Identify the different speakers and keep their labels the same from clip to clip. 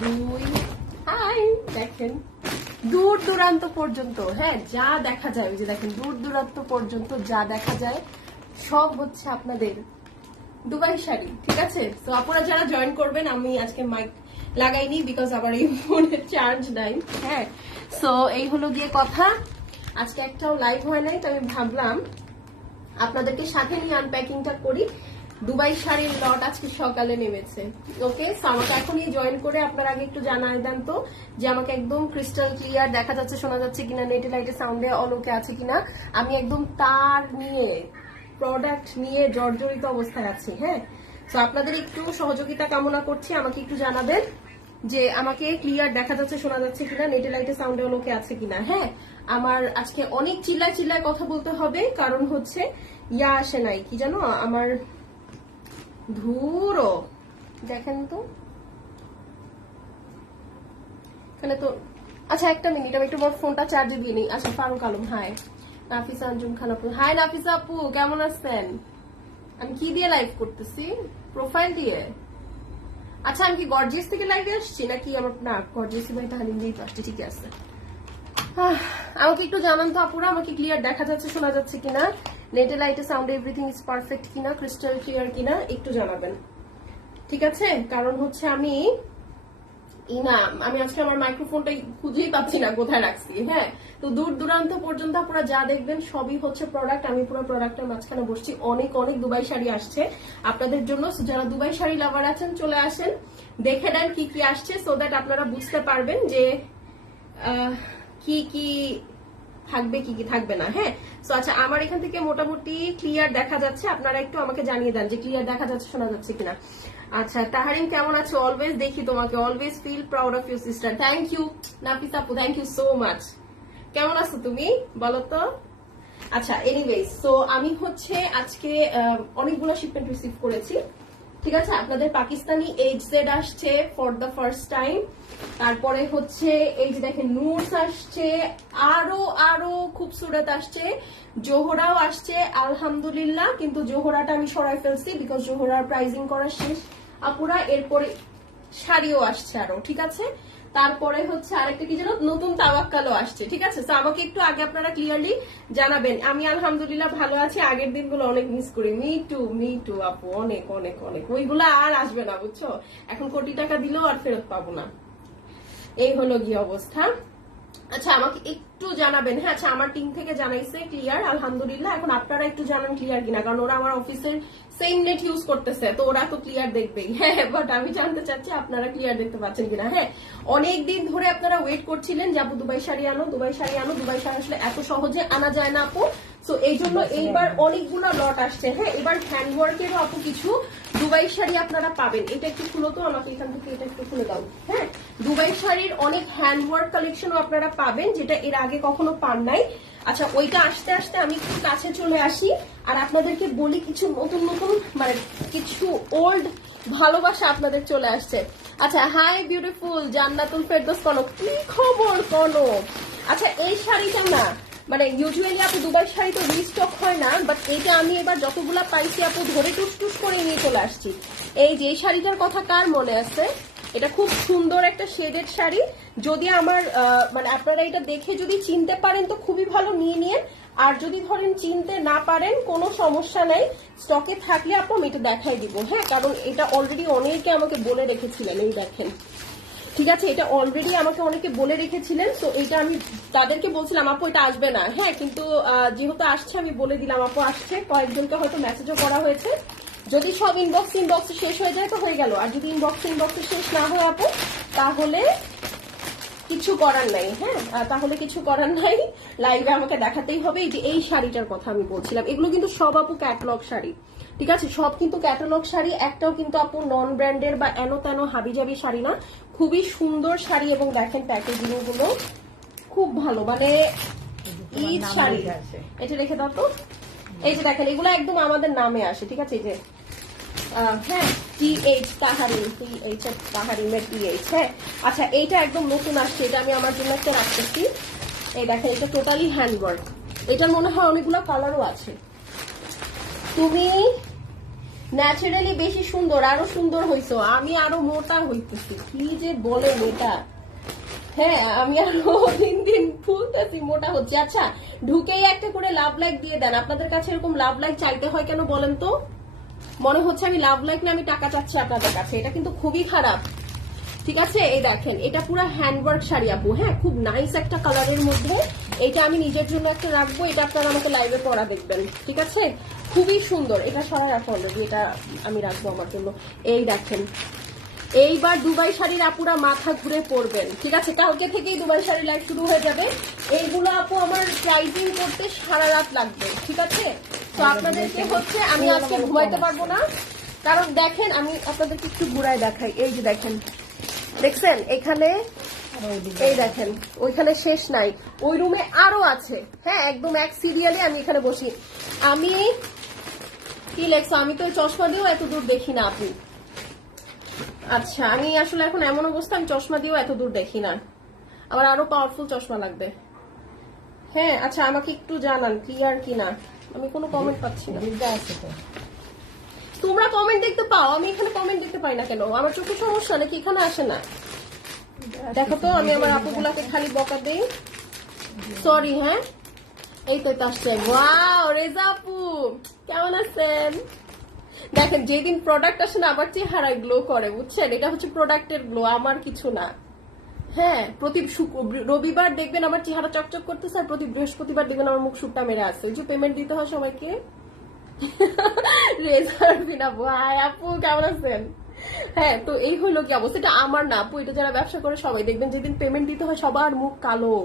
Speaker 1: দুই, হাই, দেখেন, দূর দূরান্ত পর্যন্ত হ্যাঁ যা দেখা যায়, ওই যে দেখেন, দূর দূরান্ত পর্যন্ত যা দেখা যায়, সব হচ্ছে আপনাদের দুবাই শাড়ি, ঠিক আছে? তো আপনারা যারা জয়েন করবেন, আমি আজকে মাইক লাগাইনি বিকজ আমার এই ফোনের চার্জ নাই হ্যাঁ? সো এই হলো গিয়ে কথা। আজকে একটাও লাইভ হয় নাই, তো আমি ভাবলাম আপনাদেরকে সাথে নিয়ে আনপ্যাকিংটা করি। দুবাই শাড়ির লট আজকে সকালে নেমেছে। ওকে আমাকে এখনই জয়েন করে আপনারা আগে একটু জানাই দেন তো যে আমাকে একদম ক্রিস্টাল ক্লিয়ার দেখা যাচ্ছে, শোনা যাচ্ছে কিনা নেটে লাইটে সাউন্ডে অলোকে আছে কিনা। আমি একদম তার নিয়ে প্রোডাক্ট নিয়ে জর্জরিত অবস্থায় আছি হ্যাঁ? তো আপনাদের একটু সহযোগিতা কামনা করছি, আমাকে একটু জানাবেন যে আমাকে ক্লিয়ার দেখা যাচ্ছে, শোনা যাচ্ছে কিনা নেটে লাইটে সাউন্ডে লোকে আছে কিনা হ্যাঁ? আমার আজকে অনেক চিল্লায় চিল্লায় কথা বলতে হবে, কারণ হচ্ছে ইয়া আসে নাই কি জানো? আমার ধুরো। দেখেন তো। এখানে তো আচ্ছা একটা মিনিট, আমি একটু ফোনটা চার্জে দিয়ে নিই। আচ্ছা ফারুক আলম হাই নাফিসা আঞ্জুম খান আপু। হাই নাফিসা আপু, কেমন আছেন? আমি কি দিয়ে লাইভ করতেছি? প্রোফাইল দিয়ে? আচ্ছা আমি কি গর্জিয়াস থেকে লাইভে আসছি? নাকি আমার না গর্জিয়াস ভাই তাহলে দিয়েই তো আসছি ঠিক আছে। আমাকে একটু জানান তো আপুরা, আমাকে ক্লিয়ার দেখা যাচ্ছে, শোনা যাচ্ছে কিনা? নেটে লাইটে সাউন্ড এভরিথিং ইজ পারফেক্ট কিনা, ক্রিস্টাল ক্লিয়ার কিনা, একটু জানাবেন। ঠিক আছে? কারণ হচ্ছে আমি না, আমি আজকে আমার মাইক্রোফোনটা খুঁজেই পাচ্ছি না, কোথায় রাখছি হ্যাঁ? তো দূর দূরান্ত পর্যন্ত আপনারা যা দেখবেন, সবই হচ্ছে প্রোডাক্ট আমি পুরো প্রোডাক্টের মাঝখানে বসছি। অনেক অনেক দুবাই শাড়ি আসছে। আপনাদের জন্য যারা দুবাই শাড়ি লাভার আছেন, চলে আসেন। দেখে নেন কি কি আসছে সো দ্যাট আপনারা বুঝতে পারবেন যে কি কি থাকবে কি কি থাকবে না হ্যাঁ? তো আচ্ছা আমার এখান থেকে মোটামুটি ক্লিয়ার দেখা যাচ্ছে। আপনারা একটু আমাকে জানিয়ে দেন যে ক্লিয়ার দেখা যাচ্ছে, শোনা যাচ্ছে কিনা। আচ্ছা তাহারিন, কেমন আছে? অলওয়েজ দেখি তোমাকে always feel proud of your sister thank you Nafis আপু থ্যাংক ইউ সো মাচ কেমন আছো তুমি? বলো তো। আচ্ছা এনিওয়েজ তো আমি হচ্ছে আজকে অনেকগুলো শিপমেন্ট রিসিভ করেছি। ঠিক আছে? আপনাদের পাকিস্তানি এইচ জেড আসছে ফর দ্য ফার্স্ট টাইম তারপরে হচ্ছে এই যে দেখেন, নুরস আসছে, আরও আরও খুবসুরত আসছে, জোহরাও আসছে, আলহামদুলিল্লাহ, কিন্তু জোহরাটা আমি সরাই ফেলছি বিকজ জোহরার প্রাইজিং করা শেষ। আপুরা, এরপরে শাড়িও আসছে আরও, ঠিক আছে? তারপরে হচ্ছে আরেকটা কি যেন নতুন তাওয়াক্কালও আসছে, ঠিক আছে? আমাকে একটু আগে আপনারা ক্লিয়ারলি জানাবেন। আমি আলহামদুলিল্লাহ ভালো আছি, আগের দিনগুলো অনেক মিস করি। মি টু মি টু আপু, অনেক অনেক অনেক। ওইগুলো আর আসবে না, বুঝছ? এখন কোটি টাকা দিলেও আর ফেরত পাবো না। এই হলো গিয়ে অবস্থা। আচ্ছা আমাকে একটু জানাবেন। হ্যাঁ আচ্ছা আমার টিম থেকে জানাইছে ক্লিয়ার আলহামদুলিল্লাহ। এখন আপনারা একটু জানান ক্লিয়ার কিনা কারণ ওরা আমার অফিসের সেম নেট ইউজ করতেছে তো ওরা তো ক্লিয়ার দেখবেই। হ্যাঁ বাট আমি জানতে চাচ্ছি আপনারা ক্লিয়ার দেখতে পাচ্ছেন কিনা। হ্যাঁ অনেক দিন ধরে আপনারা ওয়েট করছিলেন যে আপু দুবাই শাড়ি আনো দুবাই শাড়ি আনো দুবাই শাড়ি আসলে এত সহজে আনা যায় না আপু। তো এই জন্য এইবার অনেকগুলো লট আসছে। হ্যাঁ এবার হ্যান্ডওয়ার্কেরও আপু কিছু দুবাই শাড়ি আপনারা পাবেন। এটা একটু খুলো তো, আমাকে এখান থেকে এটা একটু খুলে দাও। হ্যাঁ? দুবাই শাড়ির অনেক হ্যান্ডওয়ার্ক কালেকশনও আপনারা পাবেন, যেটা এর আগে কখনো পান নাই। আচ্ছা ওইটা আসতে আসতে আমি একটু কাছে চলে আসি, আর আপনাদেরকে বলি কিছু নতুন নতুন মানে কিছু ওল্ড ভালোবাসা আপনাদের চলে আসছে। আচ্ছা হাই বিউটিফুল জান্নাতুল ফেরদোস কনক, কি খবর কনক? আচ্ছা এই শাড়িটা না মানে ইউজুয়ালি আপু দুবাই শাড়ি তো রিস্টক হয় না বাট এটা আমি এবার যতগুলা পাইছি আপু ধরে টুস টুস করে নিয়ে চলে আসছি। এই যে শাড়িটার কথা কার মনে আছে? এটা খুব সুন্দর একটা শেডেড শাড়ি। যদি আমার মানে আপনারা এটা দেখে যদি চিনতে পারেন তো খুবই ভালো, নিয়ে নিন। আর যদি ধরেন চিনতে না পারেন, কোনো সমস্যা নাই। স্টকে থাকলে আপু আমি এটা দেখাই দিব হ্যাঁ? কারণ এটা অলরেডি অনেকে আমাকে বলে রেখেছিলেন, এই দেখেন। ঠিক আছে, এটা অলরেডি আমাকে অনেকে বলে রেখেছিলেন, তো এটা আমি তাদেরকে বলছিলাম, আপু, এটা আসবে না। হ্যাঁ কিন্তু যেহেতু আসছে, আমি বলে দিলাম, আপু, আসছে। কয়েকজনকে হয়তো মেসেজও করা হয়েছে। যদি সব ইনবক্স ইনবক্সে শেষ হয়ে যায়, তো হয়ে গেল। আর যদি ইনবক্স ইনবক্সে শেষ না হয়, আপু, তাহলে কিছু করার নাই হ্যাঁ? তাহলে কিছু করার নাই। লাইভে আমাকে দেখাতেই হবে। এই যে, এই শাড়িটার কথা আমি বলছিলাম, এগুলো কিন্তু সব আপু ক্যাটলগ শাড়ি। ঠিক আছে? সব কিন্তু ক্যাটালগ শাড়ি একটাও কিন্তু আপু নন ব্র্যান্ডের বা এনো তেনো হাবিজাবি শাড়ি না। খুবই সুন্দর শাড়ি এবং দেখেন প্যাকেজিংগুলো খুব ভালো। মানে ঈদ শাড়ি। এটা রেখে দাও তো। এই যে দেখেন এগুলো একদম আমাদের নামে আসে ঠিক আছে? এই যে হ্যাঁ T H Tahrin T H তাহারিনের T H হ্যাঁ। আচ্ছা এইটা একদম নতুন আসছে এটা আমি আমার জন্য একটা রাখতেছি। এই দেখেন এটা টোটালি হ্যান্ডওয়ার্ক এটার মনে হয় অনেকগুলো কালারও আছে। তুমি ন্যাচারালি বেশি সুন্দর, আরও সুন্দর হইছো। আমি আরও মোটা হইতেছি। কি যে বলে এটা হ্যাঁ আমি আরও দিন দিন ফুলতেছি, মোটা হচ্ছে। আচ্ছা ঢুকেই একটা করে লাভ লাইক দিয়ে দেন। আপনাদের কাছে এরকম লাভ লাইক চাইতে হয় কেন বলেন তো? মনে হচ্ছে আমি লাভ লাইক না, আমি টাকা চাচ্ছি আপনাদের কাছে। এটা কিন্তু খুবই খারাপ। ঠিক আছে? এই দেখেন, এটা পুরো হ্যান্ডওয়ার্ক শাড়ি আপু হ্যাঁ? খুব নাইস একটা কালারের মধ্যে। এটা আমি নিজের জন্য একটা রাখব, এটা আপনারা আমাকে লাইভে পরা দেখবেন, ঠিক আছে? খুবই সুন্দর। এটা সবাই রাখো অলরেডি এটা আমি রাখব আমার জন্য। এই দেখেন, এইবার দুবাই শাড়ির আপুরা মাথা ঘুরে পড়বেন ঠিক আছে? কালকে থেকেই দুবাই শাড়ির লাইভ শুরু হয়ে যাবে। এইগুলো আপু আমার প্রাইজিং করতে সারা রাত লাগবে, ঠিক আছে? তো আপনাদেরকে হচ্ছে আমি আজকে ঘুমাইতে পারব না। কারণ দেখেন, আমি আপনাদেরকে একটু ঘুরায় দেখাই। এই যে দেখেন দেখছেন, এখানে এই দেখেন, ওইখানে শেষ নাই। ওই রুমে আরও আছে। হ্যাঁ একদম এক সিরিয়ালে আমি এখানে বসি। আমি, কি লেখছো? আমি তো চশমা দিয়েও এত দূর দেখি না আপনি। আচ্ছা আমি আসলে এখন এমন অবস্থা, আমি চশমা দিয়েও এত দূর দেখি না। আমার আরও পাওয়ারফুল চশমা লাগবে। হ্যাঁ আচ্ছা আমাকে একটু জানান ক্লিয়ার কি না আমি কোনো কমেন্ট পাচ্ছি না। তোমরা কমেন্ট দেখতে পাও। আমি এখানে কমেন্ট দেখতে পাই না কেন? আমার চোখে সমস্যা নাকি? এখানে আসে না। দেখো তো, আমি আমার আপুগুলাকে খালি বকা দেই। সরি হ্যাঁ? এই তো আসছে। ওয়াও রেজা আপু, কেমন আছেন? দেখেন, যেদিন প্রোডাক্ট আসে না আবার চেহারায় গ্লো করে, বুঝছেন? এটা হচ্ছে প্রোডাক্টের গ্লো আমার কিছু না। হ্যাঁ প্রতি রবিবার দেখবেন আমার চেহারা চকচক করতেছে, আর প্রতি বৃহস্পতিবার দেখবেন আমার মুখ শুকটা মেরে আছে। যে পেমেন্ট দিতে হয় সবাইকে। রেজার বিনা ভাই, আপু, কেমন আছেন? হ্যাঁ তো এই হলো কি অবস্থা? এটা আমার না, আপু, এটা যারা ব্যবসা করে সবাই দেখবেন, যেদিন পেমেন্ট দিতে হয় সবার মুখ কালো,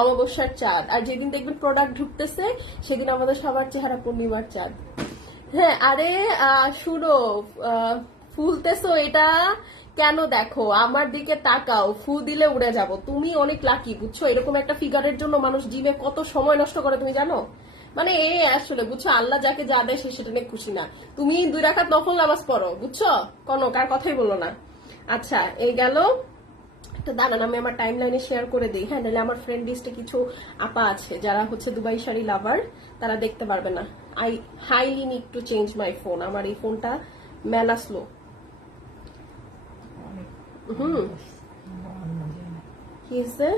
Speaker 1: অমাবস্যার চাঁদ। আর যেদিন দেখবেন প্রোডাক্ট ঢুকতেছে, সেদিন আমাদের সবার চেহারা পূর্ণিমার চাঁদ। হ্যাঁ আরে শুনো ফুলতেছো এটা কেন দেখো? আমার দিকে তাকাও, ফু দিলে উড়ে যাব। তুমি অনেক লাকি বুঝছ? এরকম একটা ফিগারের জন্য মানুষ জিমে কত সময় নষ্ট করে, তুমি জানো? মানে এ আসলে বুঝছ? আল্লাহ যাকে যা দেয় সে সেটা নিয়ে খুশি না। তুমি দুই রাখাত নফল নামাজ পড়ো বুঝছ? কোনো কার কথাই বলো না। আচ্ছা এই গেল। তো দাঁড়ান আমি আমার টাইম লাইনে শেয়ার করে দিই। হ্যাঁ নাহলে আমার ফ্রেন্ড লিস্টে কিছু আপা আছে যারা হচ্ছে দুবাই শাড়ি লাভার তারা দেখতে পারবে না। I highly need to change my phone আমার এই ফোনটা মেলা স্লো হুম। কি হয়েছে?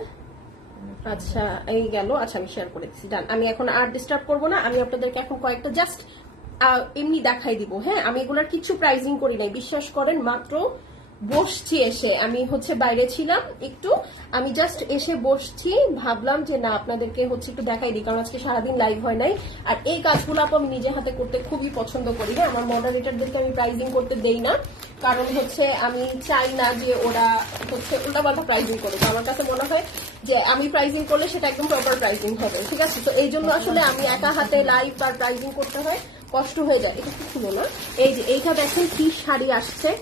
Speaker 1: আচ্ছা এই গেল। আচ্ছা আমি শেয়ার করে দিচ্ছি ডান আমি এখন আর ডিস্টার্ব করব না। আমি আপনাদেরকে এখন কয়েকটা জাস্ট এমনি দেখাই দিব। হ্যাঁ আমি এগুলার কিছু প্রাইজিং করি নাই। বিশ্বাস করেন, মাত্র বসছি এসে। আমি হচ্ছে বাইরে ছিলাম একটু। আমি জাস্ট এসে বসছি। ভাবলাম যে না, আপনাদেরকে হচ্ছে একটু দেখাই দিই, কারণ আজকে সারাদিন লাইভ হয় নাই। আর এই কাজগুলো আপু আমি নিজে হাতে করতে খুবই পছন্দ করি। হ্যাঁ আমার মডারেটারদেরকে আমি প্রাইজিং করতে দেই না। কারণ হচ্ছে আমি চাই না যে ওরা হচ্ছে উল্টাপাল্টা প্রাইজিং করুক। আমার কাছে মনে হয় যে আমি প্রাইজিং করলে সেটা একদম প্রপার প্রাইজিং হবে, ঠিক আছে? তো এই জন্য আসলে আমি একা হাতে লাইভ আর প্রাইজিং করতে হয়, কষ্ট হয়ে যায়। এটা কি ছিল না। এই যে, এইটা দেখেন কি শাড়ি আসছে।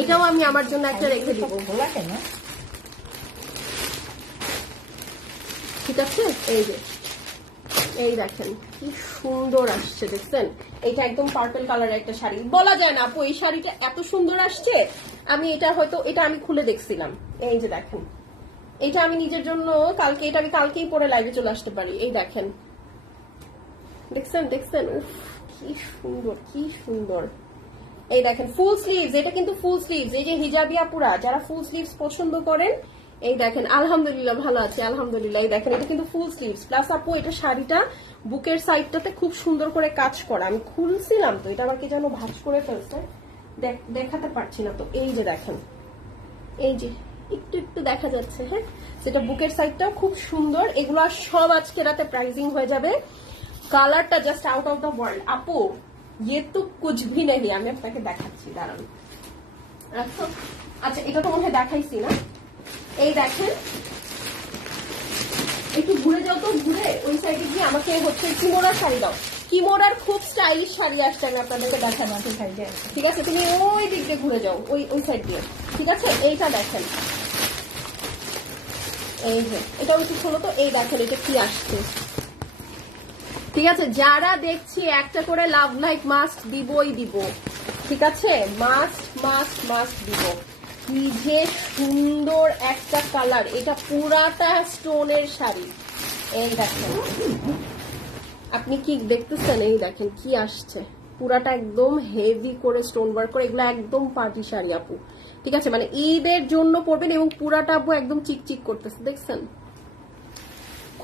Speaker 1: এটাও আমি আমার জন্য একটা রেখে দিব। ঠিক আছে? এই যে। এই দেখেন কি সুন্দর আসছে দেখছেন? এটা একদম পার্পল কালারের একটা শাড়ি। বলা যায় না আপু এই শাড়িটা এত সুন্দর আসছে আমি এটা হয়তো এটা আমি খুলে দেখছিলাম। এই যে দেখেন। এটা আমি নিজের জন্য কালকে এটা আমি কালকেই পরে লাইভে চলে আসতে পারি। এই দেখেন। দেখছেন দেখছেন? উফ কি সুন্দর কি সুন্দর। এই দেখেন ফুল স্লিভস এটা কিন্তু ফুল স্লিভস এই যে হিজাবিয়া পুরা যারা ফুল স্লিভস পছন্দ করেন, এই দেখেন, আলহামদুলিল্লাহ ভালো আছে, আলহামদুলিল্লাহ, এই দেখেন, এটা কিন্তু ফুল স্লিভস প্লাস আপু, এটা শাড়িটা বুকের সাইডটাতে খুব সুন্দর করে কাজ করা, আমি খুলছিলাম তো, এটা আমাকে যেন ভাঁজ করে ফেলছে দেখাতে পারছি না তো, এই যে দেখেন, এই যে, একটু একটু দেখা যাচ্ছে হ্যাঁ সেটা বুকের সাইডটাও খুব সুন্দর, এগুলো সব আজকে রাতে প্রাইজিং হয়ে যাবে কালারটা just out of the world আপু ইয়ে তো কুছ ভি নেই আমি আপনাকে দেখাচ্ছি দাঁড়ান আচ্ছা এটা তো মনে দেখাইছি না এই দেখেন একটু ঘুরে যাও তো ঘুরে ওই সাইডে গিয়ে আমাকে হচ্ছে কিমোরার শাড়ি দাও কিমোরার খুব স্টাইলিশ শাড়ি আসছে আমি আপনাদেরকে দেখানো ঠিক আছে তুমি ওই দিক দিয়ে ঘুরে যাও ওই ওই সাইড দিয়ে ঠিক আছে এইটা দেখেন এই যে এটা একটু খোলো তো এই দেখেন এটা কি আসছে ঠিক আছে? যারা দেখছি একটা করে লাভ লাইক মাস্ক দিবই দিব। ঠিক আছে? মাস্ক মাস্ক মাস্ক দিব। কি যে সুন্দর একটা কালার এটা পুরাটা স্টোনের শাড়ি। এই দেখেন। আপনি কি দেখতেছেন? এই দেখেন কি আসছে। পুরাটা একদম হেভি করে স্টোন ওয়ার্ক করে। এগুলো একদম পার্টি শাড়ি, আপু। ঠিক আছে? মানে ঈদের জন্য পরবেন এবং পুরাটা আপু একদম চিকচিক করতেছে। দেখছেন?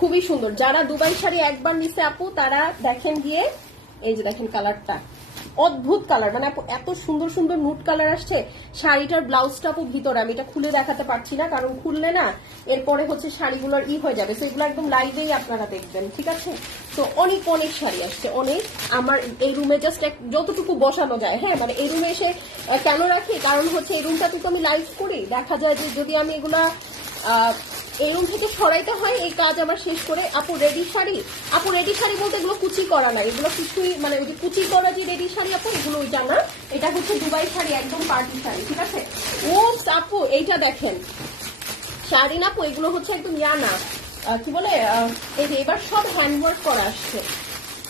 Speaker 1: খুবই সুন্দর। যারা দুবাই শাড়ি একবার নিছে আপু, তারা দেখেন গিয়ে, এই যে দেখেন কালারটা, অদ্ভুত কালার। মানে আপু, এত সুন্দর সুন্দর নুট কালার আসছে, শাড়িটার ব্লাউজটা আপু ভিতরে, আমি এটা খুলে দেখাতে পারছি না, কারণ খুললে না, এরপরে হচ্ছে শাড়িগুলোর ই হয়ে যাবে। তো এগুলো একদম লাইভেই আপনারা দেখবেন, ঠিক আছে? তো অনেক অনেক শাড়ি আসছে, অনেক। আমার এই রুমে জাস্ট যতটুকু বসানো যায় হ্যাঁ? মানে এই রুমে এসে কেন রাখি? কারণ হচ্ছে এই রুমটাতে তো আমি লাইভ করি। দেখা যায় যে যদি আমি এগুলা এই রুম থেকে সরাইতে হয়, এই কাজ আমার শেষ করে আপু রেডি শাড়ি। আপু রেডি শাড়ি বলতে এগুলো কুচি করা না এগুলো কিছুই মানে ওই যে কুচি করা যে রেডি শাড়ি আপু, এগুলো ওইটা না এটা হচ্ছে দুবাই শাড়ি, একদম পার্টি শাড়ি, ঠিক আছে? ও আপু, এইটা দেখেন। শাড়ি না আপু, এগুলো হচ্ছে একদম ইয়া না কি বলে এই যে এবার সব হ্যান্ডওয়ার্ক করা আসছে।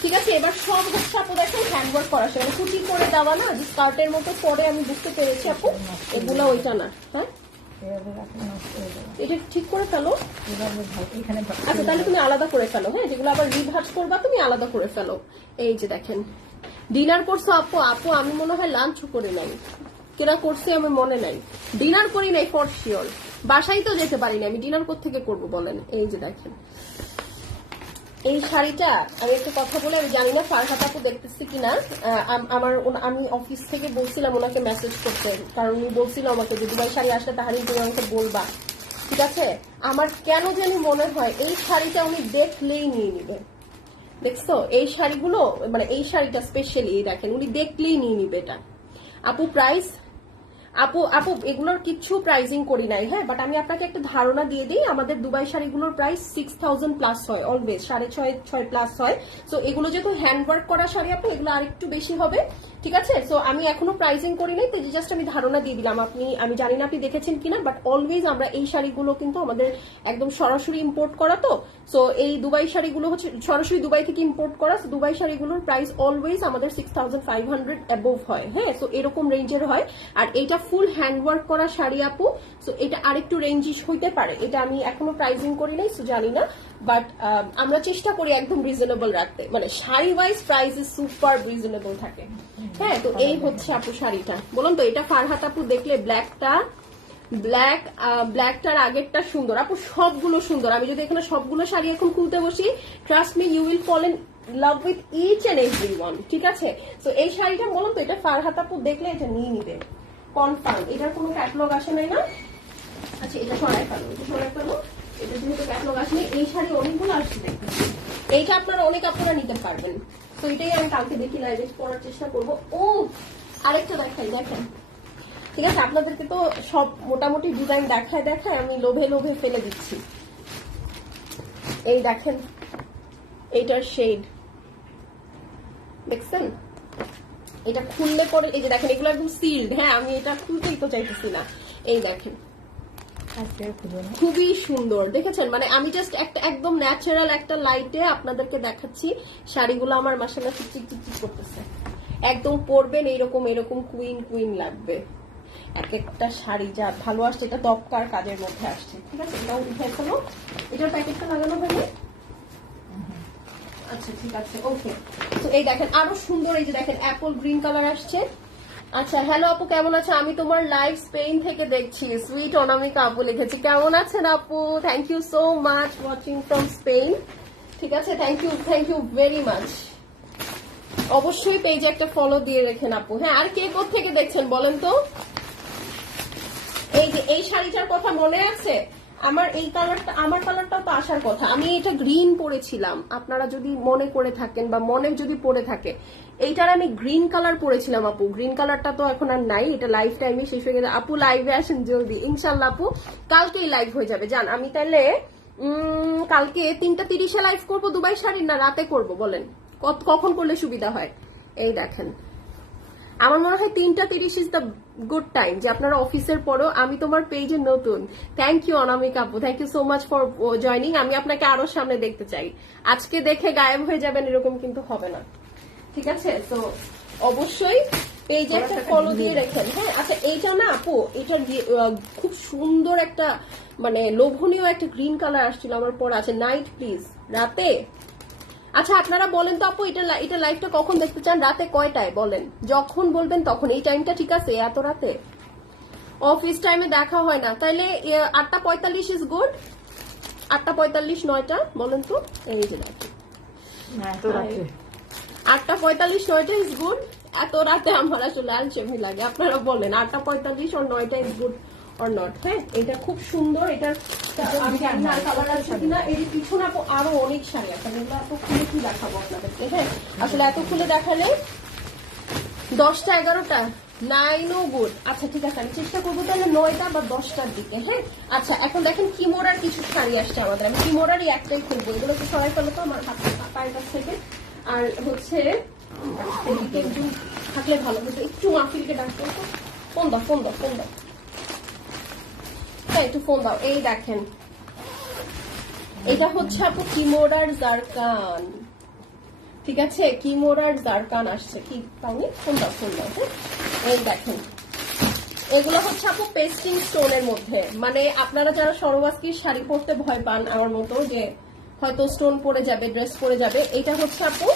Speaker 1: ঠিক আছে, এবার সব হচ্ছে আপু দেখেন হ্যান্ডওয়ার্ক করা আসছে। মানে কুচি করে দেওয়া না, যে স্কার্টের মতো পরে আমি বুঝতে পেরেছি আপু, এগুলো ওইটা না হ্যাঁ?
Speaker 2: এভাবে রাখলে নষ্ট হয়ে যাবে।
Speaker 1: এটা ঠিক করে ফেলো।
Speaker 2: এভাবে এখানে
Speaker 1: আচ্ছা তাহলে তুমি আলাদা করে ফেলো হ্যাঁ? যেগুলো আবার রিভার্স করবা তুমি আলাদা করে ফেলো। এই যে দেখেন ডিনার করছ আপু আপু আমি মনে হয় লাঞ্চ করে নাই। কেনা করছে আমি মনে নাই। ডিনার করি নাই ফর শিওর বাসায় তো যেতে পারি না আমি ডিনার থেকে করব বলেন? এই যে দেখেন। এই শাড়িটা আমি একটু কথা বলে, আমি জানি না ফারহাত আপু দেখতেছি কিনা। আমার আমি অফিস থেকে বলছিলাম ওনাকে মেসেজ করতে, কারণ উনি বলছিল আমাকে যে দুবাই শাড়ি আসলে তাহারি তুমি আমাকে বলবা। ঠিক আছে? আমার কেন জানি মনে হয় এই শাড়িটা উনি দেখলেই নিয়ে নিবে। দেখছ? এই শাড়িগুলো মানে এই শাড়িটা স্পেশালি দেখেন, উনি দেখলেই নিয়ে নিবে এটা। আপু প্রাইস আপু আপু, এগুলোর কিছু প্রাইজিং করি নাই হ্যাঁ? বাট আমি আপনাকে একটা ধারণা দিয়ে দিই, আমাদের দুবাই শাড়িগুলোর প্রাইস সিক্স থাউজেন্ড প্লাস হয় অলওয়েজ সাড়ে ছয় ছয় প্লাস হয়। তো এগুলো যেহেতু হ্যান্ড ওয়ার্ক করা শাড়ি আপু, এগুলো আরেকটু বেশি হবে। ঠিক আছে? সো আমি এখনও প্রাইজিং করি নাই, তো জাস্ট আমি ধারণা দিয়ে দিলাম। আপনি, আমি জানি না আপনি দেখেছেন কিনা বাট অলওয়েজ আমরা এই শাড়িগুলো কিন্তু আমাদের একদম সরাসরি ইম্পোর্ট করা তো। সো এই দুবাই শাড়িগুলো হচ্ছে, সরাসরি দুবাই থেকে ইম্পোর্ট করা দুবাই শাড়িগুলোর প্রাইস অলওয়েজ আমাদের six thousand five hundred above হয় হ্যাঁ? সো এরকম রেঞ্জের হয়। আর এটা ফুল হ্যান্ডওয়ার্ক করা শাড়ি আপু সো এটা আরেকটু রেঞ্জিস হইতে পারে। এটা আমি এখনও প্রাইজিং করি নাই সো জানি না। বাট আমরা চেষ্টা করি একদম রিজনেবল রাখতে। মানে sari wise price super reasonable থাকে। হ্যাঁ তো এই হচ্ছে আপু শাড়িটা। বলুন তো, এটা ফারহাত আপু দেখলে ব্ল্যাকটা ব্ল্যাক ব্ল্যাকটার আগেরটা সুন্দর। আপু, সবগুলো সুন্দর। আমি যদি এখানে সবগুলো শাড়ি এখন খুলতে বসি trust me you will fall in love with each and every one ঠিক আছে? তো এই শাড়িটা, বলুন তো, এটা ফারহাত আপু দেখলে এটা নিয়ে নিবে। কনফার্ম এটার কোনো ক্যাটলগ আসে নাই না? আচ্ছা এটা সরাই ফেলো সরাই ফেলো। এটা যেহেতু ক্যাটলগ এই শাড়ি অনেকগুলো আসছে এইটা আপনারা অনেক আপনারা নিতে পারবেন। তো এটাই আমি কালকে দেখি লাইভে পড়ার চেষ্টা করব। ও, আরেকটা দেখাই, দেখেন। ঠিক আছে, আপনাদেরকে তো সব মোটামুটি ডিজাইন দেখায় দেখায় আমি লোভে লোভে ফেলে দিচ্ছি। এই দেখেন, এইটার শেড দেখছেন? এটা খুললে পরে, এই যে দেখেন, এগুলো একদম সিল্ড হ্যাঁ আমি এটা খুলতেই তো চাইতেছি না। এই দেখেন। খুবই সুন্দর। দেখেছেন? মানে আমি জাস্ট একটা একদম ন্যাচারাল একটা লাইটে আপনাদেরকে দেখাচ্ছি। শাড়িগুলো আমার মাসালা চিকচিক চিকচিক করতেছে। একদম পরবেন, এইরকম, এরকম কুইন কুইন লাগবে। এক একটা শাড়ি যা ভালো আসছে, এটা দপকার কাজের মধ্যে আসছে। ঠিক আছে? এটাও উঠে ফেলো এটার প্যাকেটটা লাগানো হয়নি আচ্ছা ঠিক আছে ওকে তো এই দেখেন, আরও সুন্দর এই যে দেখেন অ্যাপল গ্রিন কালার আসছে। আচ্ছা হ্যালো আপু, কেমন আছে? আমি তোমার লাইভ স্পেন থেকে দেখছি। সুইট অনামিকা আপু লিখেছি, কেমন আছেন আপু? Thank you so much watching from Spain ঠিক আছে thank you thank you very much অবশ্যই পেজে একটা ফলো দিয়ে রেখেন আপু। হ্যাঁ আর কে থেকে দেখছেন বলেন তো? এই যে, এই শাড়িটার কথা মনে আছে? আমার এই কালারটা আমার কালারটাও তো আসার কথা। আমি এটা গ্রিন পরেছিলাম। আপনারা যদি মনে করে থাকেন বা মনে যদি পরে থাকে, এইটার আমি গ্রিন কালার পরেছিলাম, আপু। গ্রিন কালারটা তো এখন আর নাই, এটা লাইফ টাইমে শেষ হয়ে গেছে। আপু লাইভে আসেন জলদি। ইনশাল্লাহ আপু, কালকেই লাইভ হয়ে যাবে। যান, আমি তাহলে কালকে তিনটা তিরিশে লাইভ করব, দুবাই শাড়ির না, রাতে করব, বলেন। কখন করলে সুবিধা হয়? এই দেখেন। আমার মনে হয় তিনটা তিরিশ ইজ দ্য গুড টাইম যে আপনারা অফিসের পরও আমি তোমার পেজে নতুন। থ্যাংক ইউ অনামিক আপু thank you so much for joining আমি আপনাকে আরও সামনে দেখতে চাই। আজকে দেখে গায়েব হয়ে যাবেন এরকম কিন্তু হবে না। ঠিক আছে? তো অবশ্যই পেজে একটা ফলো দিয়ে রাখেন। হ্যাঁ আচ্ছা এইটা না আপু, এটা খুব সুন্দর একটা মানে লোভনীয় একটা গ্রিন কালার আসছিল, আমার পর আছে। নাইট প্লিজ রাতে? আচ্ছা আপনারা বলেন তো আপু এটা এটা লাইভটা কখন দেখতে চান? রাতে কয়টায় বলেন? যখন বলবেন তখন। এই টাইমটা ঠিক আছে এত রাতে? অফিস টাইমে দেখা হয় না। তাইলে আটটা পঁয়তাল্লিশ ইজ গুড আটটা পঁয়তাল্লিশ নয়টা বলেন তো? এই যে আটটা পঁয়তাল্লিশ নয়টা ইজ গুড এত রাতে আমার আসলে আলসেমি লাগে আপনারা বলেন। আটটা পঁয়তাল্লিশ আর নয়টা ইজ গুড অর নট হ্যাঁ এটা খুব সুন্দর এটার আমি জানি না কালার আছে কিনা। এর পিছনে আপু আরও অনেক শাড়ি আছে আমি আপু খুলে কি দেখাবো আপনাদেরকে হ্যাঁ। আসলে এত খুলে দেখালে দশটা এগারোটা? নাইনও গুড আচ্ছা ঠিক আছে আমি চেষ্টা করব তাহলে নয়টা বা দশটার দিকে হ্যাঁ। আচ্ছা এখন দেখেন কিমোরার কিছু শাড়ি আসছে আমাদের আমি কিমোরারই একটাই খুলবো এগুলো তো সবাই ফেলো তো আমার হাত পায়ের কাছ থেকে। আর হচ্ছে এদিকে একটু থাকলে ভালো হতো একটু মাফিলকে ডাকতো ফোন দাও ফোন দাও ফোন দাও। একটু ফোন দাও। এই দেখেন। এটা হচ্ছে আপু কিমোরার জারকান। ঠিক আছে? কিমোরার জারকান আসছে। কি তাহলে ফোন দাও ফোন দাও হ্যাঁ? এই দেখেন। এগুলো হচ্ছে আপু পেস্টিং স্টোনের মধ্যে। মানে আপনারা যারা সরবাস্কির শাড়ি পরতে ভয় পান আমার মতো, যে হয়তো স্টোন পরে যাবে ড্রেস পরে যাবে, এটা হচ্ছে আপু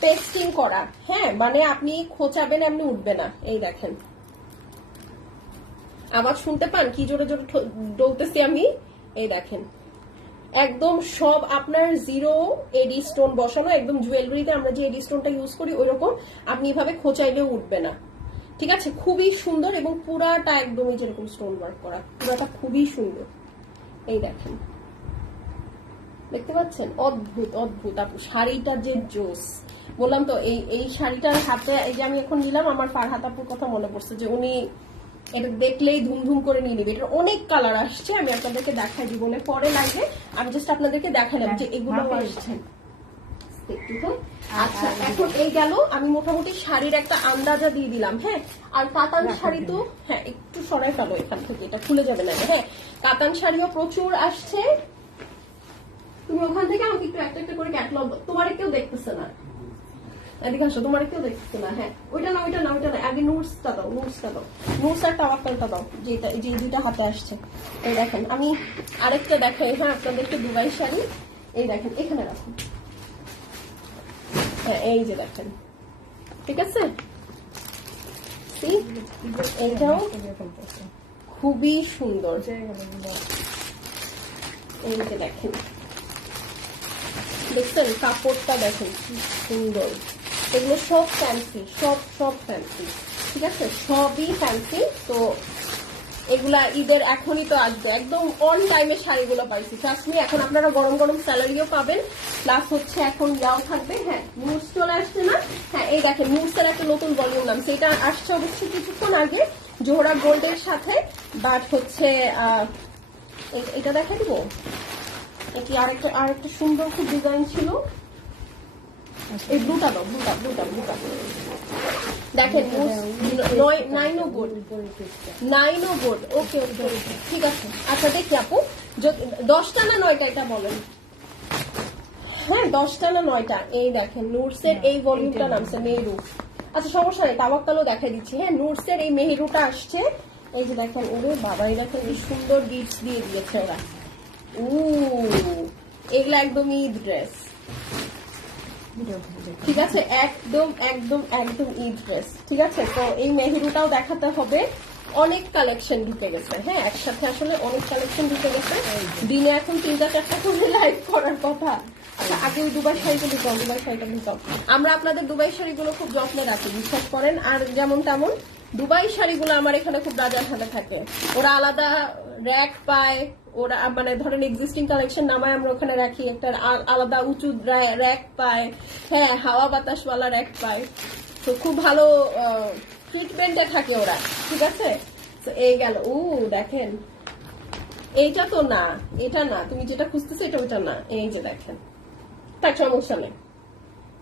Speaker 1: পেস্টিং করা। হ্যাঁ? মানে আপনি খোঁচাবেন, আপনি উঠবে না। এই দেখেন। আবার শুনতে পান? কি জোরে জোরে ডলতেছি আমি? এই দেখেন। একদম সব আপনার জিরো এডি স্টোন বসানো, একদম জুয়েলারিতে আমরা যে এডি স্টোনটা ইউজ করি ওই রকম আপনি এভাবে খোঁচাইলে উঠবে না। ঠিক আছে? খুবই সুন্দর এবং পুরাটা একদমই যেরকম স্টোন ওয়ার্ক করা, পুরাটা খুবই সুন্দর। এই দেখেন। দেখতে পাচ্ছেন? অদ্ভুত অদ্ভুত। আপু, শাড়িটা যে জোস। বললাম তো, এই এই শাড়িটার হাতে, এই যে আমি এখন নিলাম, আমার ফারহাত আপুর কথা মনে পড়ছে যে উনি এটা দেখলেই ধুম ধুম করে নিয়ে নিবে। এটার অনেক কালার আসছে আমি আপনাদেরকে দেখাই জীবনে পরে লাগে আমি জাস্ট আপনাদেরকে দেখালাম যে এগুলো আসছে হ্যাঁ? আচ্ছা এখন এই গেল আমি মোটামুটি শাড়ির একটা আন্দাজা দিয়ে দিলাম হ্যাঁ? আর কাতান শাড়ি তো হ্যাঁ একটু সরাই ফেলো এখান থেকে এটা খুলে যাবে না হ্যাঁ? কাতান শাড়িও প্রচুর আসছে। তুমি ওখান থেকে আমাকে একটু একটা একটা করে ক্যাটলগ তোমার কেউ দেখতেছে না। এদিকে তোমার কেউ দেখতেছে না হ্যাঁ। ওইটা না ওইটা না ওইটা না, আগে নোটসটা দাও নোটসটা দাও। নোটস আর টাওয়াক্কালটা দাও যেটা যে যেটা হাতে আসছে। এই দেখেন, আমি আরেকটা দেখাই হ্যাঁ আপনাদেরকে দুবাই শাড়ি। এই দেখেন, এখানে রাখুন। হ্যাঁ এই যে দেখেন। ঠিক আছে? এইটাও খুবই সুন্দর। এই যে দেখেন। দেখছেন? কাপড়টা দেখেন সুন্দর। এগুলো সব ফ্যান্সি সব সব ফ্যান্সি ঠিক আছে? সবই ফ্যান্সি তো এগুলা ঈদের এখনই তো আসবে। একদম অন টাইমে শাড়িগুলো পাইছি। চাষমি এখন আপনারা গরম গরম স্যালারিও পাবেন। প্লাস হচ্ছে এখন ইয়াও থাকবে হ্যাঁ নিউজ চলে আসছে না? হ্যাঁ এই দেখেন নিউজের একটা নতুন ভলিউম নাম সেটা আসছে অবশ্যই কিছুক্ষণ আগে জোহরা গোল্ডের সাথে বাট হচ্ছে এটা দেখা দিব? এটি আরেকটা আরেকটা সুন্দর খুব ডিজাইন ছিল? এই ব্লুটা দাও ব্লুটা ব্লুটা ব্লুটা দেখেন নাইন ও গোল্ড নাইন ও গোল্ড ওকে ওকে ঠিক আছে। আচ্ছা দেখি আপু। দশটা না নয়টা এটা বলেন। হ্যাঁ দশটা না নয়টা। এই দেখেন নুটসের এই ভলিউমটা নামছে মেহেরু। আচ্ছা সমস্যা নেই তাবাক্কালও দেখাই দিচ্ছি। হ্যাঁ নুটসের এই মেহেরুটা আসছে। এই যে দেখেন ওরে বাবা এই দেখেন কি সুন্দর গিফট দিয়ে দিয়েছে ওরা। উ এগুলা একদম ঈদ ড্রেস ঠিক আছে? একদম একদম একদম ঈদ ড্রেস ঠিক আছে? তো এই মেহেরুটাও দেখাতে হবে। অনেক কালেকশন ঢুকে গেছে। হ্যাঁ একসাথে আসলে অনেক কালেকশন ঢুকে গেছে। দিনে এখন তিনটা, চারটা করে লাইভ করার কথা। আচ্ছা আগে দুবাই শাড়িটা ঢুকাও দুবাই শাড়িটা ঢুকাও আমরা আপনাদের দুবাই শাড়িগুলো খুব যত্নে রাখি, বিশ্বাস করেন। আর যেমন তেমন, দুবাই শাড়িগুলো আমার এখানে খুব রাজার হাতে থাকে। ওরা আলাদা র্যাক পায় ওরা মানে ধরেন এক্সিস্টিং কালেকশন নামায়, আমরা ওখানে রাখি, একটা আলাদা উঁচু র্যাক পায়। হ্যাঁ হাওয়া বাতাসওয়ালা র্যাক পায়। তো খুব ভালো ট্রিটমেন্টে থাকে ওরা, ঠিক আছে? তো এই গেল। ও দেখেন। এইটা তো না, এটা না। তুমি যেটা খুঁজতেছো এটা ওইটা না। এই যে দেখেন। তার সমস্যা নেই।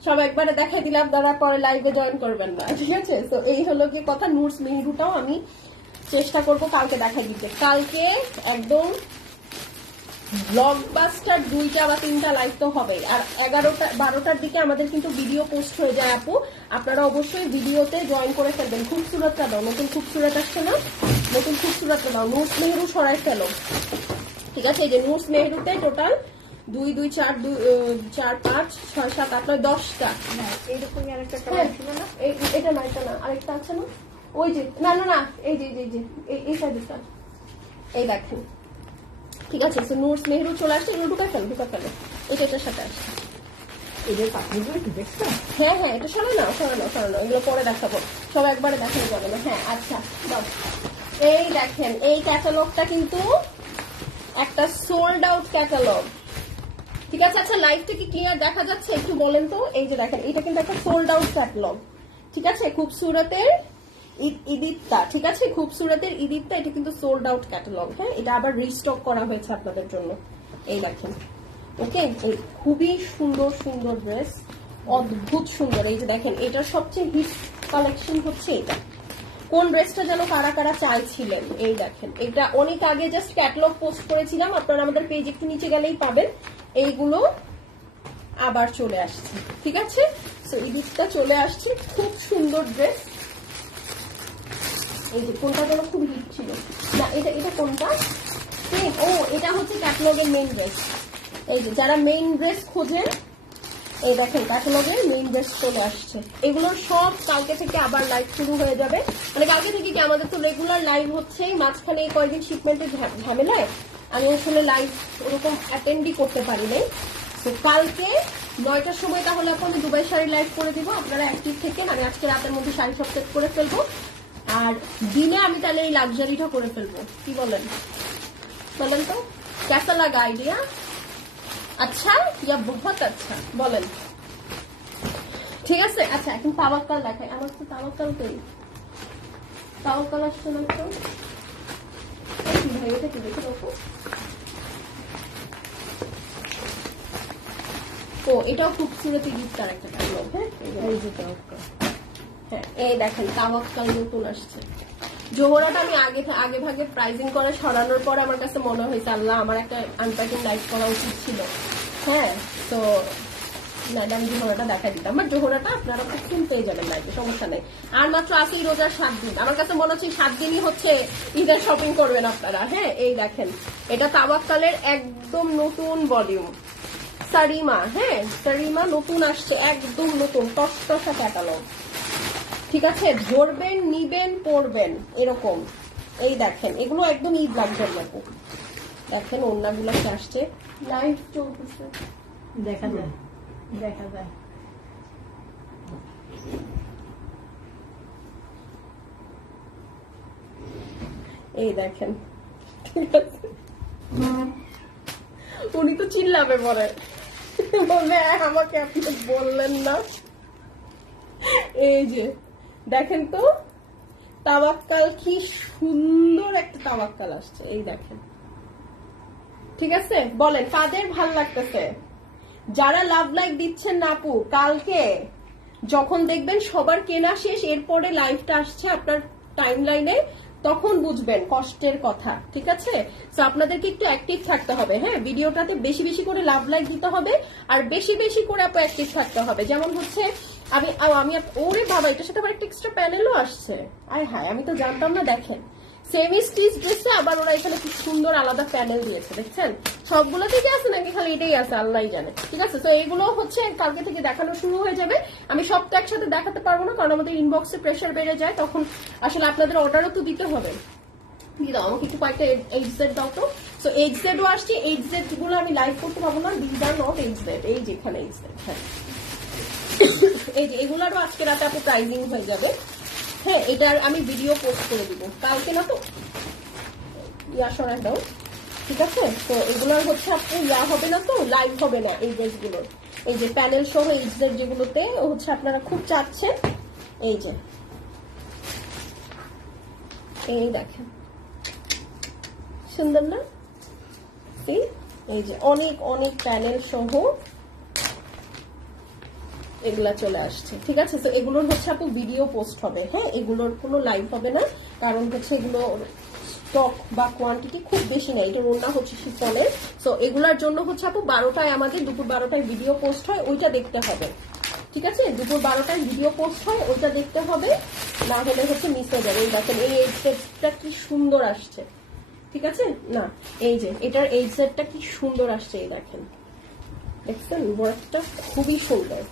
Speaker 1: সব একবারে দেখাই দিলে আপনারা পরে লাইভে জয়েন করবেন না, ঠিক আছে? তো এই হলো কি কথা নুটস মেহেরুটাও আমি চেষ্টা করব কালকে দেখা দিতে। কালকে একদম ব্লকবাস্টার দুইটা বা তিনটা লাইভ তো হবে আর এগারোটা বারোটার দিকে আমাদের কিন্তু ভিডিও পোস্ট হয়ে যায় আপু। আপনারা অবশ্যই ভিডিওতে জয়েন করে ফেলবেন। খুবসুরতটা দাও নতুন খুবসুরত আসছে না? নতুন খুবসুরতটা দাও নুটস মেহেরু সরাই ফেলো। ঠিক আছে এই যে নুটস মেহেরুতে টোটাল দুই দুই চার দুই চার পাঁচ ছয় সাত আট নয় দশটা।
Speaker 2: না এইরকমই আরেকটা
Speaker 1: হ্যাঁ, এটা না এটা না আরেকটা আছে না? ওই যে না না না এই যে এই যে, এই সাইডটা এই দেখেন ঠিক আছে সো নূর মেহরু চলে আসছে এগুলো ঢুকা ফেলো ঢুকা ফেলো। এটা এটার সাথে আসছে।
Speaker 2: এদের পাখিগুলো কি দেখছ?
Speaker 1: হ্যাঁ হ্যাঁ এটা সরে নাও সরে নাও সরে নাও এগুলো পরে দেখাবো। সব একবারে দেখানো যাবে না। হ্যাঁ আচ্ছা দাও এই দেখেন এই ক্যাটালগটা কিন্তু একটা সোল্ড আউট ক্যাটালগ ঠিক আছে আচ্ছা লাইভটা কি ক্লিয়ার দেখা যাচ্ছে একটু বলেন তো। এই যে দেখেন এটা কিন্তু একটা সোল্ড আউট ক্যাটালগ ঠিক আছে খুবসুরতের ঈদ- ইদিপ্তা, ঠিক আছে? খুবসুরতের ইদিপ্তা, এটা কিন্তু সোল্ড আউট ক্যাটালগ হ্যাঁ? এটা আবার রিস্টক করা হয়েছে আপনাদের জন্য। এই দেখেন। ওকে? খুবই সুন্দর সুন্দর ড্রেস অদ্ভুত সুন্দর। এই যে দেখেন এটার সবচেয়ে হিট কালেকশন হচ্ছে এটা। কোন ড্রেসটা যেন কারা কারা চাইছিলেন? এই দেখেন। এটা অনেক আগে জাস্ট ক্যাটালগ পোস্ট করেছিলাম। আপনারা আমাদের পেজ একটু নিচে গেলেই পাবেন। এইগুলো আবার চলে আসছে, ঠিক আছে? সো এই চলে আসছে। খুব সুন্দর ড্রেস এই যে কোনটা যেন খুব হিট ছিল। না এটা এটা কোনটা? Same, ও এটা হচ্ছে ক্যাটালগের মেইন ড্রেস এই যে যারা মেইন ড্রেস খোঁজেন এই দেখেন ক্যাটালগের মেইন ড্রেস চলে আসছে। এগুলোর সব কালকে থেকে আবার লাইভ শুরু হয়ে যাবে। মানে কালকে থেকে কি আমাদের তো রেগুলার লাইভ হচ্ছে মাঝখানে কয়েকদিন শিপমেন্টের ঝামেলায়। আমি আসলে লাইভ ওরকম অ্যাটেন্ডই করতে পারি নাই। তো কালকে নয়টার সময় তাহলে আপনাদের দুবাই শাড়ি লাইভ করে দিব। আপনারা অ্যাক্টিভ থেকে আমি আজকে রাতের মধ্যে শাড়ি সব করে ফেলব। আর দিনে আমি তাহলে এই লাক্সারিটা করে ফেলব। কি বলেন? বলেন তো? কেসা লাগা আইডিয়া আচ্ছা ইয়া বহুত আচ্ছা বলেন। ঠিক আছে? আচ্ছা এখন তাওয়াক্কাল দেখাই। আমার তো তাওয়াক্কাল কই তাওয়াক্কাল আসছে না তো? এই কি দেখে দেখো ও, এটাও খুব সুরতি গিফটার একটা হ্যাঁ? এই যে
Speaker 2: তাওয়াক্কাল।
Speaker 1: হ্যাঁ এই দেখেন তাওয়াক্কাল নতুন আসছে। জোহরাটা আমি আগে আগে ভাগে প্রাইজিং করে সরানোর পরে আমার কাছে মনে হয়েছে, আল্লাহ, আমার একটা আনপ্যাকিং লাইভ করা উচিত ছিল। হ্যাঁ তো ম্যাডাম জোহরাটা দেখা দিতাম বাট জোহরাটা আপনারা খুব সুন পেয়ে যাবেন লাইভে সমস্যা নেই। আর মাত্র আসেই রোজার সাত দিন। আমার কাছে মনে হচ্ছে সাত দিনই হচ্ছে ঈদের শপিং করবেন আপনারা। হ্যাঁ এই দেখেন, এটা তাওয়াক্কালের একদম নতুন ভলিউম সারিমা হ্যাঁ সারিমা নতুন আসছে, একদম নতুন টসটসা ক্যাটালগ ঠিক আছে? ধরবেন নিবেন পড়বেন এরকম। এই দেখেন এগুলো একদম ঈদ লাগবে আপু দেখেন অন্যগুলো আসছে? লাইভ চলতেছে।
Speaker 2: দেখা যায়। দেখা যায়।
Speaker 1: এই দেখেন। উনি তো চিল্লাবে পরে। বলবে আমাকে আপনি বললেন না। এই যে, দেখেন তো, তাওয়াক্কাল কি সুন্দর একটা তাওয়াক্কাল আসছে, এই দেখেন। ঠিক আছে? বলেন, কাদের ভালো লাগতেছে? যারা লাভ লাইক দিচ্ছেন না আপু, কালকে যখন দেখবেন সবার কেনা শেষ, এরপরে লাইভটা আসছে আপনার টাইম লাইনে তখন বুঝবেন কষ্টের কথা, ঠিক আছে? তো আপনাদেরকে একটু অ্যাক্টিভ থাকতে হবে হ্যাঁ? ভিডিওটাতে বেশি বেশি করে লাভ লাইক দিতে হবে, আর বেশি বেশি করে আপু অ্যাক্টিভ থাকতে হবে। যেমন হচ্ছে আমি আমি ওরে বাবা, এটার সাথে আবার একটা এক্সট্রা প্যানেলও আসছে। আয় হায়, আমি তো জানতাম না, দেখেন। সেমি স্টিচ ড্রেসে আবার ওরা এখানে খুব সুন্দর আলাদা প্যানেল দিয়েছে, দেখছেন? সবগুলো থেকে আছে নাকি, খালি এটাই আছে আল্লাহই জানে। ঠিক আছে তো এগুলো হচ্ছে কালকে থেকে দেখানো শুরু হয়ে যাবে। আমি সবটা একসাথে দেখাতে পারব না, কারণ আমাদের ইনবক্সে প্রেশার বেড়ে যায়, তখন আসলে আপনাদের অর্ডারও তো দিতে হবে। দাও, আমাকে একটু এইচ জেড দাও তো। এইচ জেডও আসছে এইচ জেড আমি লাইভ করতে পারব না this are not H Z এই যেখানে এইচ জেড হ্যাঁ। এই যে, এগুলারও আজকে রাতে আপু প্রাইজিং হয়ে যাবে। হ্যাঁ এটার আমি ভিডিও পোস্ট করে দিব। কালকে না তো? ইয়া সরাই দাও। ঠিক আছে? তো এগুলোর হচ্ছে আপনি ইয়া হবে না তো? লাইভ হবে না এই ড্রেসগুলোর এই যে প্যানেল সহ এইচদের যেগুলোতে হচ্ছে আপনারা খুব চাচ্ছেন। এই যে। এই দেখেন। সুন্দর না? এই? এই যে অনেক অনেক প্যানেল সহ এগুলা চলে আসছে। ঠিক আছে? তো এগুলোর হচ্ছে আপু ভিডিও পোস্ট হবে। হ্যাঁ এগুলোর কোনো লাইভ হবে না। কারণ হচ্ছে এগুলো স্টক বা কোয়ান্টিটি খুব বেশি নেই। এটা ওনা হচ্ছে শিফনের। তো এগুলার জন্য হচ্ছে আপু বারোটায় আমাদের দুপুর বারোটায় ভিডিও পোস্ট হয়, ওইটা দেখতে হবে। ঠিক আছে? দুপুর বারোটায় ভিডিও পোস্ট হয়, ওইটা দেখতে হবে। না হলে হচ্ছে মিস হয়ে যাবে। এই দেখেন, এই সেটটা কি সুন্দর আসছে। ঠিক আছে? না, এই যে, এটার এইচ সেটটা কি সুন্দর আসছে, এই দেখেন। দেখছেন? ওয়ার্কটা খুবই সুন্দর।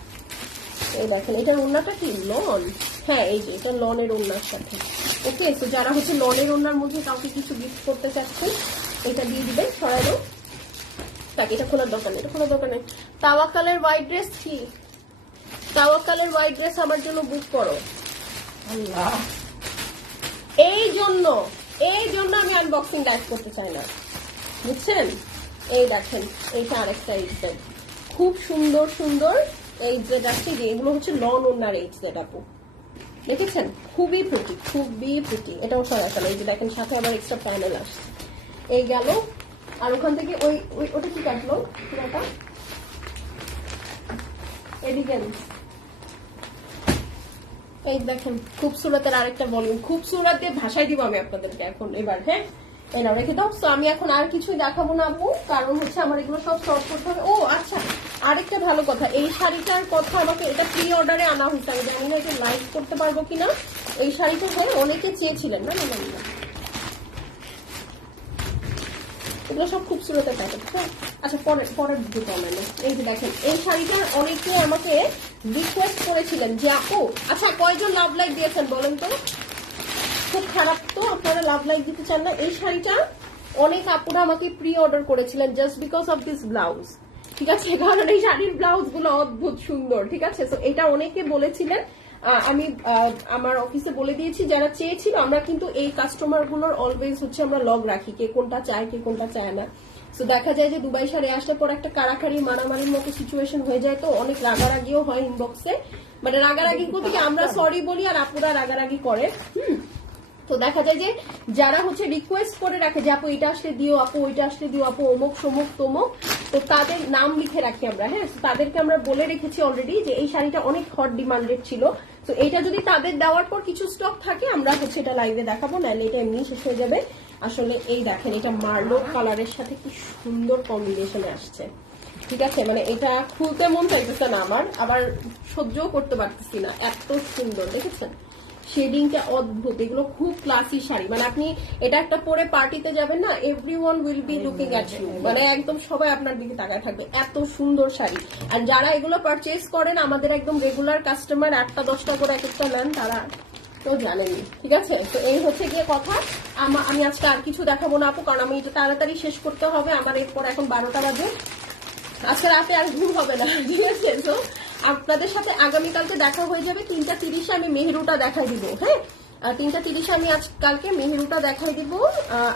Speaker 1: এই দেখেন এটার ওড়নাটা কি? লন। হ্যাঁ এই যে এটা লনের ওড়নার সাথে। ওকে তো যারা হচ্ছে লনের ওড়নার মধ্যে কাউকে কিছু গিফট করতে চাচ্ছেন এটা দিয়ে দিবেন সরাইলো তাকে এটা খোলার দরকার নেই এটা খোলার দরকার নেই। তাওয়াকালের হোয়াইট ড্রেস কি? তাওয়াকালের হোয়াইট ড্রেস আমার জন্য বুক করো।
Speaker 2: আল্লাহ।
Speaker 1: এই জন্য এই জন্য আমি আনবক্সিং লাইভ করতে চাই না। বুঝছেন? এই দেখেন এইটা আরেকটা এইচ খুব সুন্দর সুন্দর এইচ জেড আছে যে এগুলো হচ্ছে লন ওনার এইচ জেড আপু। দেখেছেন? খুবই প্রিটি খুবই প্রিটি এটাও সরাসরি, এই যে দেখেন, সাথে আবার এক্সট্রা প্যানেল আসছে। এই গেল, আর ওখান থেকে ওই ওই ওটা কি কাটলো? পুরোটা? এদিকে এই দেখেন, খুবসুরতের আরেকটা ভলিউম খুবসুরত দিয়ে ভাষায় দিব আমি আপনাদেরকে এখন এবার হ্যাঁ? এটা রেখে দাও। তো আমি এখন আর কিছুই দেখাবো না আপু, কারণ হচ্ছে আমার এগুলো সব শর্ট করতে হবে। ও আচ্ছা আরেকটা ভালো কথা, এই শাড়িটার কথা আমাকে, এটা প্রি অর্ডারে আনা হয়েছে, আমি জানি না এটা লাইভ করতে পারব কিনা। এই শাড়িটা হয়ে, অনেকে চেয়েছিলেন, না না না। এগুলো সব খুবসুরতের প্যাকেট হ্যাঁ। আচ্ছা পরের পরের দুটো মানে এই যে দেখেন, এই শাড়িটার অনেকে আমাকে রিকোয়েস্ট করেছিলেন যে, আপু আচ্ছা কয়জন লাভ লাইক দিয়েছেন বলেন তো? খুব খারাপ তো, আপনারা লাভ লাইক দিতে চান না। এই শাড়িটা অনেক আপুরা আমাকে প্রি অর্ডার করেছিলেন just because of this blouse ঠিক আছে? কারণ এই শাড়ির ব্লাউজগুলো অদ্ভুত সুন্দর, ঠিক আছে? তো এটা অনেকে বলেছিলেন। আমি আমার অফিসে বলে দিয়েছি, যারা চেয়েছিল, আমরা কিন্তু এই কাস্টমারগুলোর অলওয়েজ হচ্ছে আমরা লগ রাখি, কে কোনটা চায়, কে কোনটা চায় না। তো দেখা যায় যে দুবাই সারে আসার পর একটা কারাকারি মারামারির মতো সিচুয়েশন হয়ে যায় তো, অনেক রাগারাগিও হয় ইনবক্সে মানে রাগারাগি করতে আমরা সরি বলি আর আপুরা রাগারাগি করে। হুম? তো দেখা যায় যে যারা হচ্ছে রিকোয়েস্ট করে রাখে যে আপু এটা আসলে দিও, আপু ওইটা আসলে দিও, আপু অমুক, সমুক, তমুক, তো তাদের নাম লিখে রাখি আমরা হ্যাঁ? তাদেরকে আমরা বলে রেখেছি অলরেডি যে এই শাড়িটা অনেক হট ডিমান্ডেড ছিল। তো এটা যদি তাদের দেওয়ার পর কিছু স্টক থাকে, আমরা হচ্ছে এটা লাইভে দেখাবো, নাহলে এটা এমনি শেষ হয়ে যাবে। আসলে এই দেখেন, এটা মার্লো কালারের সাথে কি সুন্দর কম্বিনেশনে আসছে। ঠিক আছে? মানে এটা খুলতে মন চাইতেছে না আমার, আবার সহ্যও করতে পারতেছি না, এত সুন্দর, দেখেছেন? শেডিংটা অদ্ভুত। এগুলো খুব ক্লাসি শাড়ি। মানে আপনি এটা একটা পরে পার্টিতে যাবেন না everyone will be looking at you মানে একদম সবাই আপনার দিকে তাকায় থাকবে। এত সুন্দর শাড়ি। আর যারা এগুলো পারচেজ করেন, আমাদের একদম রেগুলার কাস্টমার আটটা, দশটা করে এক একটা নেন, তারা তো জানেনি ঠিক আছে? তো এই হচ্ছে গিয়ে কথা। আমি আজকে আর কিছু দেখাবো না আপু, কারণ আমি এটা তাড়াতাড়ি শেষ করতে হবে। আমার এরপর এখন বারোটা বাজে। আজকে রাতে আর ঘুম হবে না। ঠিক আছে? তো আপনাদের সাথে আগামীকালকে দেখা হয়ে যাবে। তিনটা তিরিশে আমি মেহেরুটা দেখাই দিব হ্যাঁ? তিনটা তিরিশে আমি আজ কালকে মেহেরুটা দেখাই দিব।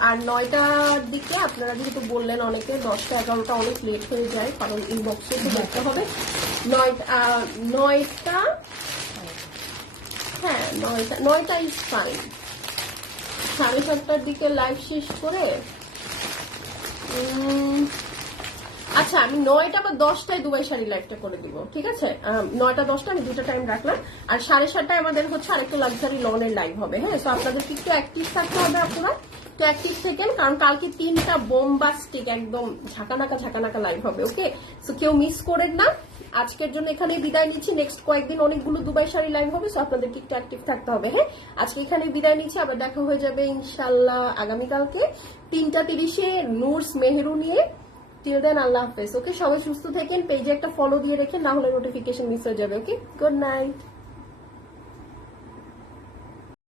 Speaker 1: আর নয়টার দিকে আপনারা যেহেতু বললেন অনেকে, দশটা এগারোটা অনেক লেট হয়ে যায়, কারণ ইনবক্সে তো দেখতে হবে। নয়টা নয়টা হ্যাঁ নয়টা নয়টা ইজ ফাইন সাড়ে সাতটার দিকে লাইভ শেষ করে আচ্ছা আমি নয়টা বা দশটায় দুবাই শাড়ি লাইভটা করে দিব, ঠিক আছে? নয়টা, দশটা আমি দুটো টাইম রাখলাম। আর সাড়ে সাতটায় আমাদের হচ্ছে আরেকটা লাক্সারি লনের লাইভ হবে হ্যাঁ? তো আপনাদেরকে একটু অ্যাক্টিভ থাকতে হবে আপনারা। তো অ্যাক্টিভ থাকেন, কারণ কালকে তিনটা বোম্বাস্টিক একদম ঝাঁকানাকা ঝাঁকানাকা লাইভ হবে ওকে সো কেউ মিস করেন না। আজকের জন্য এখানে বিদায় নিচ্ছি। নেক্সট কয়েকদিন অনেকগুলো দুবাই শাড়ি লাইভ হবে সো আপনাদেরকে একটু অ্যাক্টিভ থাকতে হবে হ্যাঁ? আজকে এখানে বিদায় নিচ্ছি। আবার দেখা হয়ে যাবে ইনশাল্লাহ আগামীকালকে। তিনটা তিরিশে নুরস মেহেরু নিয়ে। টিল দেন আল্লাহ হাফেজ। ওকে সবাই সুস্থ থাকেন পেজে একটা ফলো দিয়ে রেখেন, না হলে নোটিফিকেশন মিস হয়ে যাবে ওকে গুড নাইট